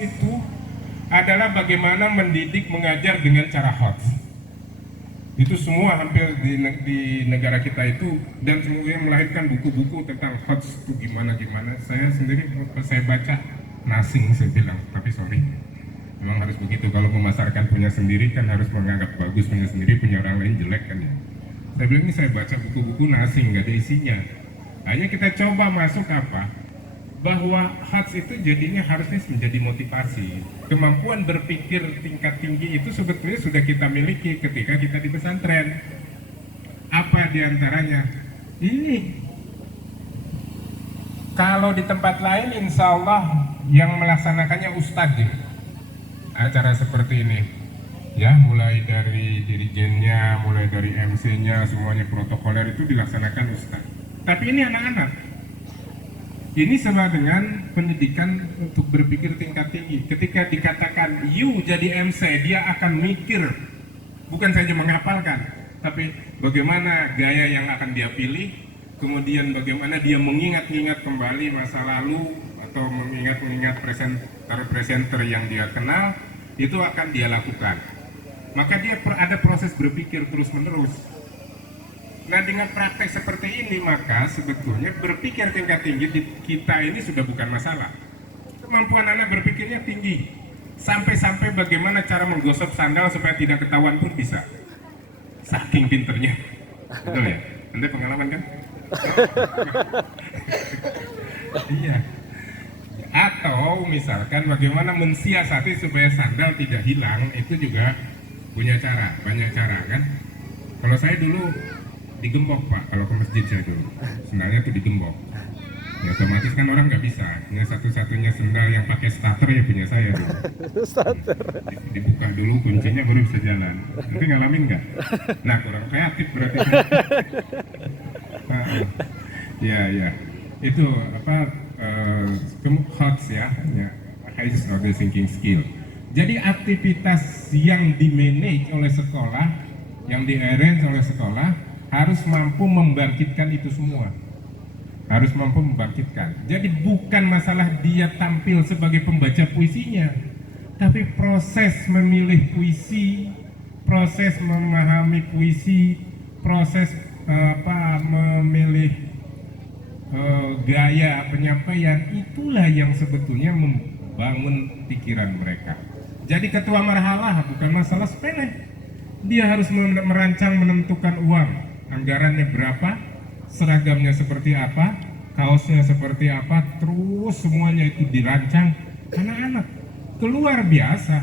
itu adalah bagaimana mendidik mengajar dengan cara HOTS. Itu semua hampir di negara kita itu, dan semuanya melahirkan buku-buku tentang HOTS itu gimana. Saya sendiri saya baca nothing, saya bilang, tapi sorry, memang harus begitu. Kalau memasarkan punya sendiri kan harus menganggap bagus punya sendiri, punya orang lain jelek kan ya. Saya bilang ini saya baca buku-buku nothing, nggak ada isinya. Hanya kita coba masuk apa? Bahwa HOTS itu jadinya harusnya menjadi motivasi. Kemampuan berpikir tingkat tinggi itu sebetulnya sudah kita miliki ketika kita di pesantren. Apa diantaranya? Ini. Kalau di tempat lain insya Allah yang melaksanakannya ustadz ya. Acara seperti ini. Ya, mulai dari dirijennya, mulai dari MC-nya, semuanya protokoler itu dilaksanakan ustadz. Tapi ini anak-anak. Ini sama dengan pendidikan untuk berpikir tingkat tinggi. Ketika dikatakan you jadi MC, dia akan mikir, bukan saja menghafalkan, tapi bagaimana gaya yang akan dia pilih, kemudian bagaimana dia mengingat-ingat kembali masa lalu atau mengingat-ingat presenter yang dia kenal, itu akan dia lakukan. Maka dia ada proses berpikir terus-menerus. Nah, dengan praktek seperti ini maka sebetulnya berpikir tingkat tinggi di kita ini sudah bukan masalah. Kemampuan anak berpikirnya tinggi. Sampai-sampai bagaimana cara menggosok sandal supaya tidak ketahuan pun bisa. Saking pinternya. Betul ya? Anda pengalaman kan? Iya. Atau misalkan bagaimana mensiasati supaya sandal tidak hilang, itu juga punya cara, banyak cara kan? Kalau saya dulu digembok Pak, kalau ke masjid saya dulu sendalnya tuh digembok ya, otomatis kan orang nggak bisa, hanya satu-satunya sendal yang pakai starter ya punya saya dulu. Dibuka dulu kuncinya baru bisa jalan. Nanti ngalamin nggak? Nah, kurang kreatif berarti. Ya itu apa HOTS ya, high order thinking skill. Jadi aktivitas yang di manage oleh sekolah, yang di arrange oleh sekolah harus mampu membangkitkan itu semua. Harus mampu membangkitkan. Jadi bukan masalah dia tampil sebagai pembaca puisinya, tapi proses memilih puisi, proses memahami puisi, proses memilih gaya penyampaian, itulah yang sebetulnya membangun pikiran mereka. Jadi ketua marhalah bukan masalah sepele. Dia harus merancang, menentukan uang. Anggarannya berapa, seragamnya seperti apa, kaosnya seperti apa, terus semuanya itu dirancang. Anak-anak keluar biasa.